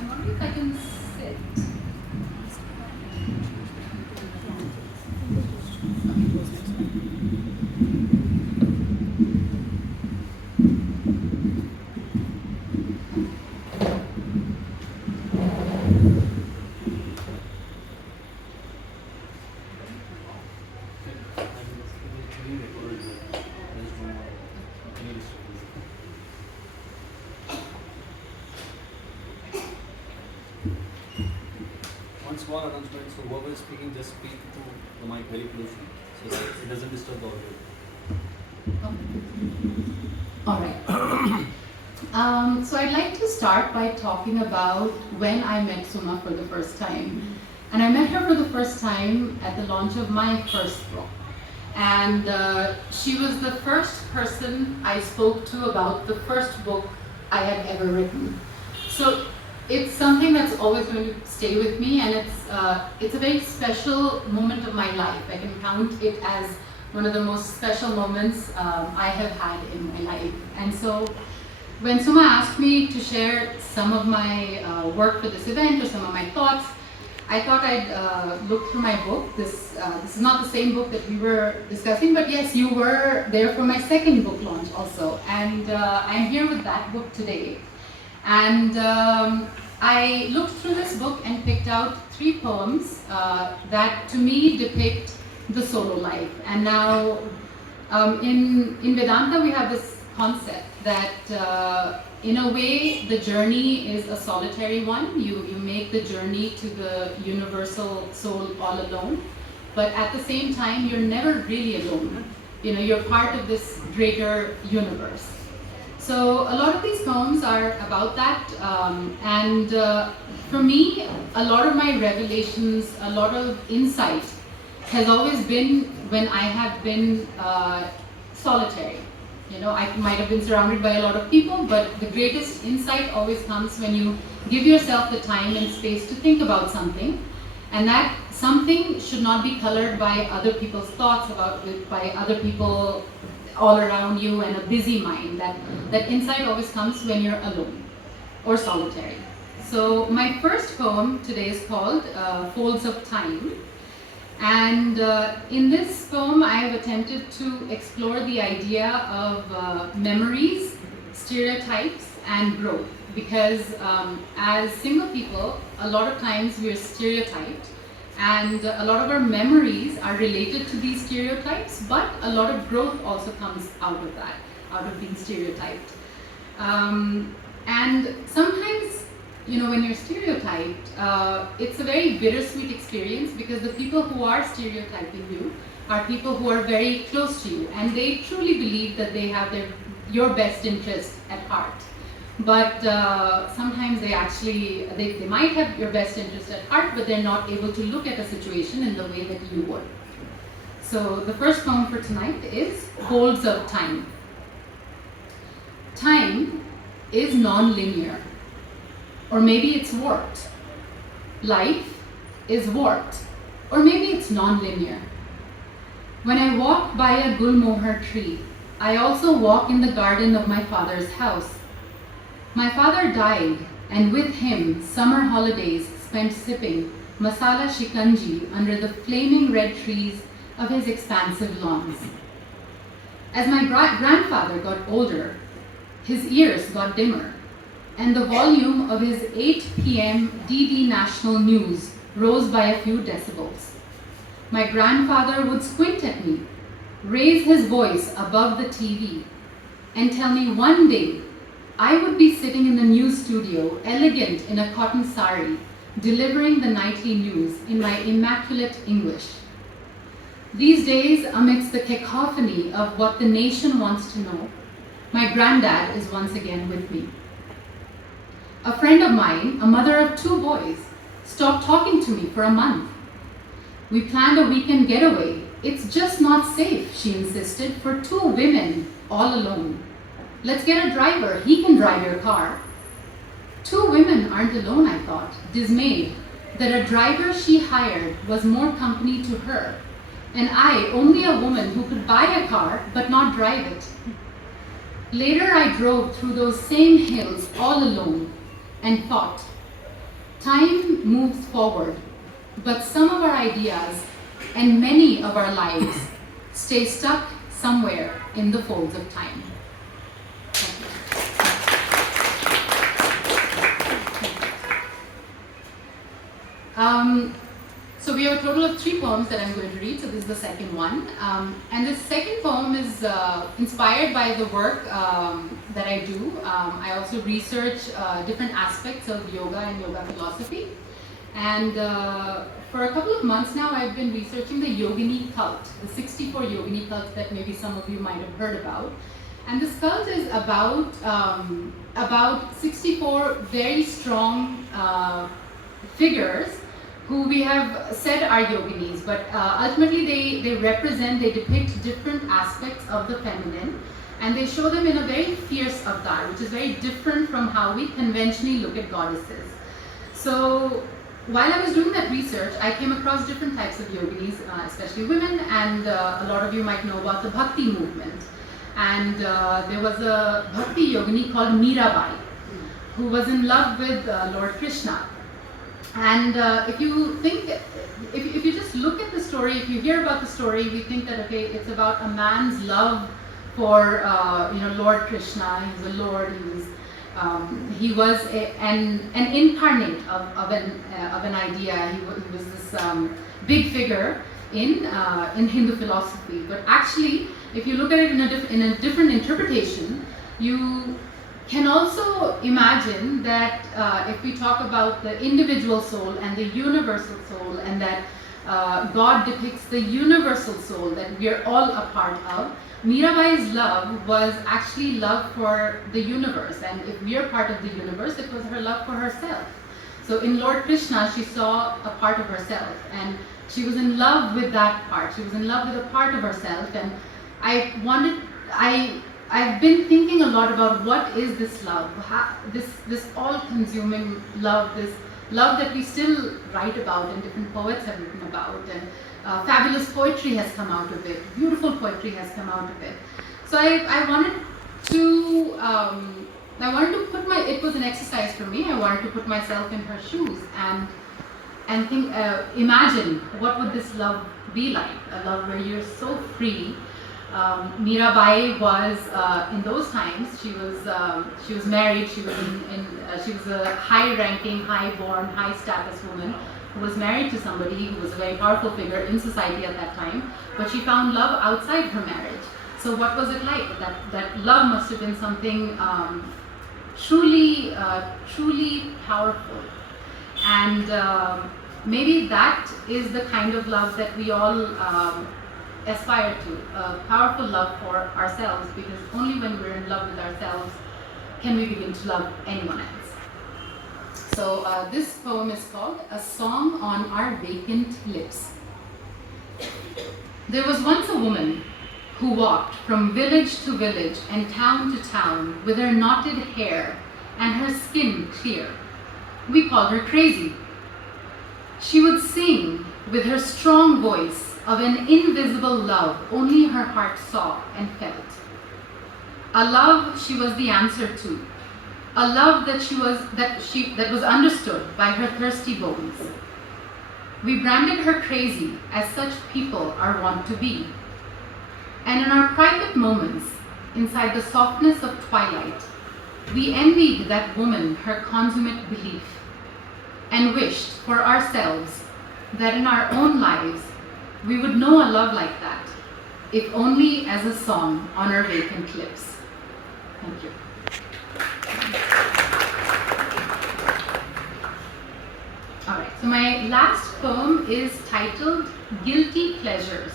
I'm wondering if I can sit. One small announcement, so whoever is speaking, just speak to the mic very closely so that it doesn't disturb the audio. All right. So I'd like to start by talking about when I met Suma for the first time. And I met her for the first time at the launch of my first book. And she was the first person I spoke to about the first book I had ever written. So it's something that's always going to stay with me, and it's a very special moment of my life. I can count it as one of the most special moments I have had in my life. And so when Suma asked me to share some of my work for this event or some of my thoughts, I thought I'd look through my book. This is not the same book that we were discussing, but yes, you were there for my second book launch also. And I'm here with that book today. And I looked through this book and picked out 3 poems that to me depict the solo life. And now in Vedanta we have this concept that in a way the journey is a solitary one. You make the journey to the universal soul all alone, but at the same time you're never really alone. You know, you're part of this greater universe. So a lot of these poems are about that, and for me, a lot of my revelations, a lot of insight has always been when I have been solitary. You know, I might have been surrounded by a lot of people, but the greatest insight always comes when you give yourself the time and space to think about something, and that something should not be colored by other people's thoughts, by other people all around you and a busy mind. That insight always comes when you're alone or solitary. So my first poem today is called Folds of Time. And in this poem, I have attempted to explore the idea of memories, stereotypes, and growth. Because as single people, a lot of times we are stereotyped, and a lot of our memories are related to these stereotypes, but a lot of growth also comes out of that, out of being stereotyped. And sometimes, you know, when you're stereotyped, it's a very bittersweet experience, because the people who are stereotyping you are people who are very close to you, and they truly believe that they have your best interest at heart. But sometimes they might have your best interest at heart, but they're not able to look at a situation in the way that you would. So the first poem for tonight is Folds of Time. Time is non-linear. Or maybe it's warped. Life is warped, or maybe it's non-linear. When I walk by a gulmohar tree, I also walk in the garden of my father's house. My father died, and with him, summer holidays spent sipping masala shikanji under the flaming red trees of his expansive lawns. As my grandfather got older, his ears got dimmer, and the volume of his 8 p.m. DD National News rose by a few decibels. My grandfather would squint at me, raise his voice above the TV, and tell me one day I would be sitting in the news studio, elegant in a cotton sari, delivering the nightly news in my immaculate English. These days, amidst the cacophony of what the nation wants to know, my granddad is once again with me. A friend of mine, a mother of 2 boys, stopped talking to me for a month. We planned a weekend getaway. It's just not safe, she insisted, for 2 women all alone. Let's get a driver, he can drive your car. 2 women aren't alone, I thought, dismayed that a driver she hired was more company to her, and I, only a woman who could buy a car but not drive it. Later I drove through those same hills all alone and thought, Time moves forward, but some of our ideas and many of our lives stay stuck somewhere in the folds of time. So we have a total of 3 poems that I'm going to read, so this is the second one. And this second poem is inspired by the work that I do. I also research different aspects of yoga and yoga philosophy. And for a couple of months now, I've been researching the Yogini cult, the 64 Yogini cults that maybe some of you might have heard about. And this cult is about 64 very strong figures who we have said are yoginis, but ultimately they depict different aspects of the feminine, and they show them in a very fierce avatar, which is very different from how we conventionally look at goddesses. So while I was doing that research, I came across different types of yoginis, especially women, and a lot of you might know about the Bhakti movement. And there was a Bhakti yogini called Mirabai, who was in love with Lord Krishna. And if you just look at the story, if you hear about the story, we think that okay, it's about a man's love for Lord Krishna. He's a lord. He was an incarnate of an idea. He was this big figure in Hindu philosophy. But actually, if you look at it in a different interpretation, you can also imagine that if we talk about the individual soul and the universal soul, and that God depicts the universal soul that we are all a part of, Mirabai's love was actually love for the universe, and if we are part of the universe, it was her love for herself. So in Lord Krishna, she saw a part of herself, and she was in love with that part. She was in love with a part of herself, and I've been thinking a lot about what is this love, this all-consuming love, this love that we still write about and different poets have written about, and fabulous poetry has come out of it, beautiful poetry has come out of it. So I wanted to it was an exercise for me. I wanted to put myself in her shoes and think, imagine what would this love be like, a love where you're so free. Mirabai was in those times. She was married. She was a high-ranking, high-born, high-status woman who was married to somebody who was a very powerful figure in society at that time. But she found love outside her marriage. So what was it like? That love must have been something truly powerful, and maybe that is the kind of love that we all aspire to, a powerful love for ourselves, because only when we're in love with ourselves can we begin to love anyone else. So this poem is called A Song on Our Vacant Lips. There was once a woman who walked from village to village and town to town with her knotted hair and her skin clear. We called her crazy. She would sing with her strong voice of an invisible love only her heart saw and felt. A love she was the answer to. A love that was understood by her thirsty bones. We branded her crazy, as such people are wont to be. And in our private moments, inside the softness of twilight, we envied that woman her consummate belief, and wished for ourselves that in our own lives we would know a love like that, if only as a song on our vacant lips. Thank you. All right, so my last poem is titled Guilty Pleasures.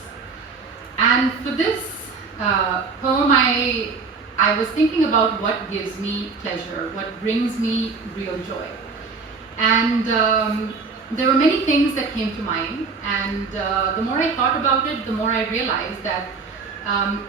And for this poem, I was thinking about what gives me pleasure, what brings me real joy. And there were many things that came to mind, and the more I thought about it, the more I realized that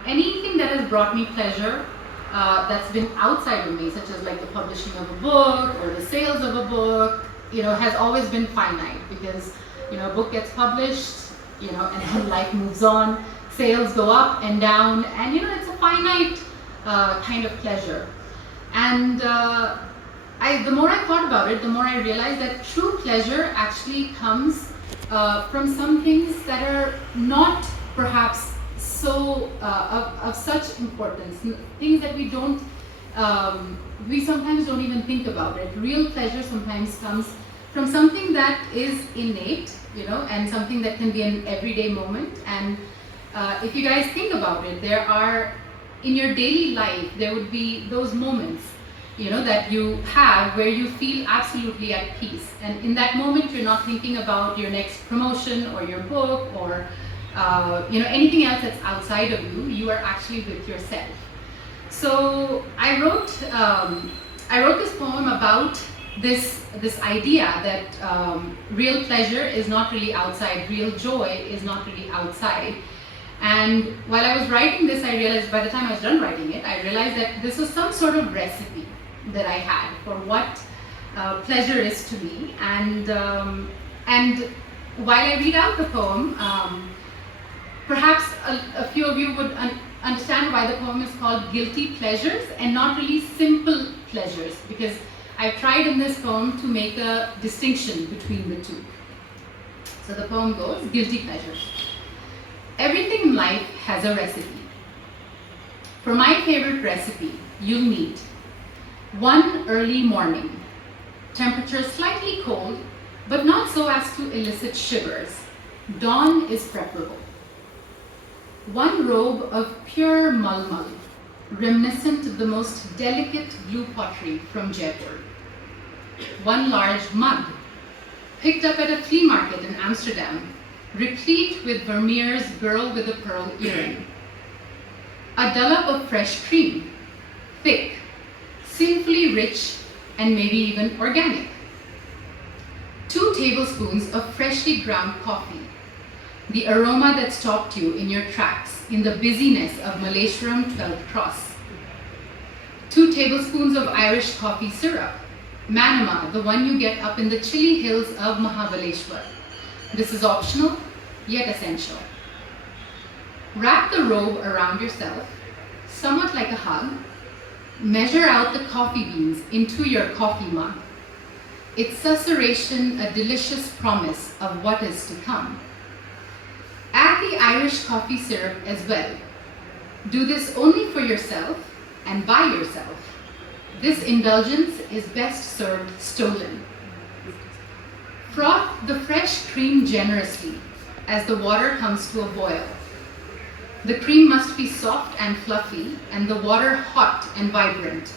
anything that has brought me pleasure that's been outside of me, such as like the publishing of a book or the sales of a book, has always been finite, because a book gets published, and then life moves on, sales go up and down, and it's a finite kind of pleasure. And the more I thought about it, the more I realized that true pleasure actually comes from some things that are not perhaps so of such importance, things that we don't, we sometimes don't even think about it. Real pleasure sometimes comes from something that is innate, and something that can be an everyday moment. And if you guys think about it, there are, in your daily life, there would be those moments, that you have where you feel absolutely at peace. And in that moment, you're not thinking about your next promotion or your book or, anything else that's outside of you. You are actually with yourself. So I wrote this poem about this idea that real pleasure is not really outside, real joy is not really outside. And while I was writing this, I realized, by the time I was done writing it, I realized that this was some sort of recipe that I had for what pleasure is to me. And while I read out the poem, perhaps a few of you would understand why the poem is called Guilty Pleasures and not really simple pleasures, because I've tried in this poem to make a distinction between the two. So the poem goes, Guilty Pleasures. Everything in life has a recipe. For my favorite recipe, you'll need one early morning, temperature slightly cold, but not so as to elicit shivers. Dawn is preferable. One robe of pure malmal, reminiscent of the most delicate blue pottery from Jaipur. One large mug, picked up at a flea market in Amsterdam, replete with Vermeer's Girl with a Pearl earring. A dollop of fresh cream, thick, sinfully rich, and maybe even organic. 2 tablespoons of freshly ground coffee, the aroma that stopped you in your tracks in the busyness of Malleshwaram 12th Cross. 2 tablespoons of Irish coffee syrup, Manama, the one you get up in the chilly hills of Mahabaleshwar. This is optional, yet essential. Wrap the robe around yourself, somewhat like a hug. Measure out the coffee beans into your coffee mug. Its susurration a delicious promise of what is to come. Add the Irish coffee syrup as well. Do this only for yourself and by yourself. This indulgence is best served stolen. Froth the fresh cream generously as the water comes to a boil. The cream must be soft and fluffy and the water hot and vibrant.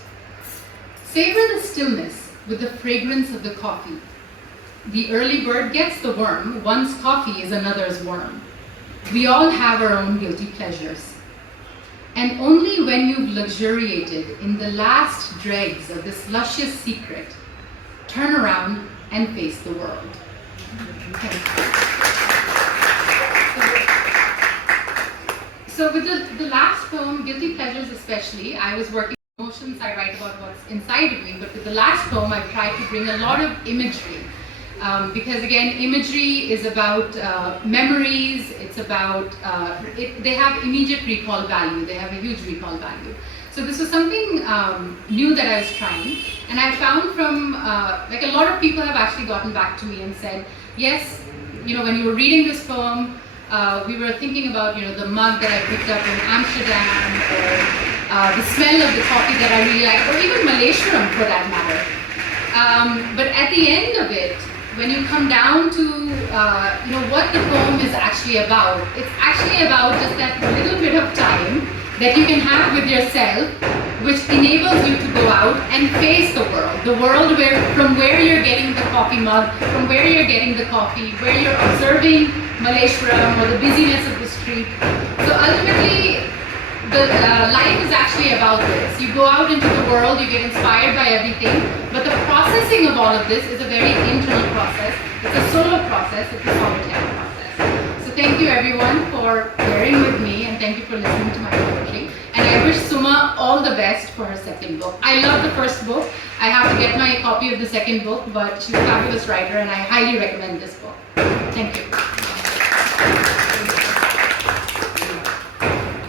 Savor the stillness with the fragrance of the coffee. The early bird gets the worm, one's coffee is another's worm. We all have our own guilty pleasures. And only when you've luxuriated in the last dregs of this luscious secret, turn around and face the world. So with the last poem, Guilty Pleasures especially, I was working on emotions, I write about what's inside of me, but with the last poem, I tried to bring a lot of imagery. Because again, imagery is about memories, it's about, they have immediate recall value, they have a huge recall value. So this was something new that I was trying, and I found from, like a lot of people have actually gotten back to me and said, yes, when you were reading this poem, we were thinking about, the mug that I picked up in Amsterdam, or the smell of the coffee that I really like, or even Malleshwaram for that matter. But at the end of it, when you come down to what the poem is actually about, it's actually about just that little bit of time that you can have with yourself, which enables you to go out and face the world from where you're getting the coffee mug, from where you're getting the coffee, where you're observing Malleshwaram or the busyness of the street. So ultimately, the life is actually about this. You go out into the world, you get inspired by everything, but the processing of all of this is a very internal process. It's a solo process, it's a solitary process. So thank you everyone for bearing with me, and thank you for listening to my poetry. And I wish Suma all the best for her second book. I love the first book. I have to get my copy of the second book, but she's a fabulous writer and I highly recommend this book. Thank you.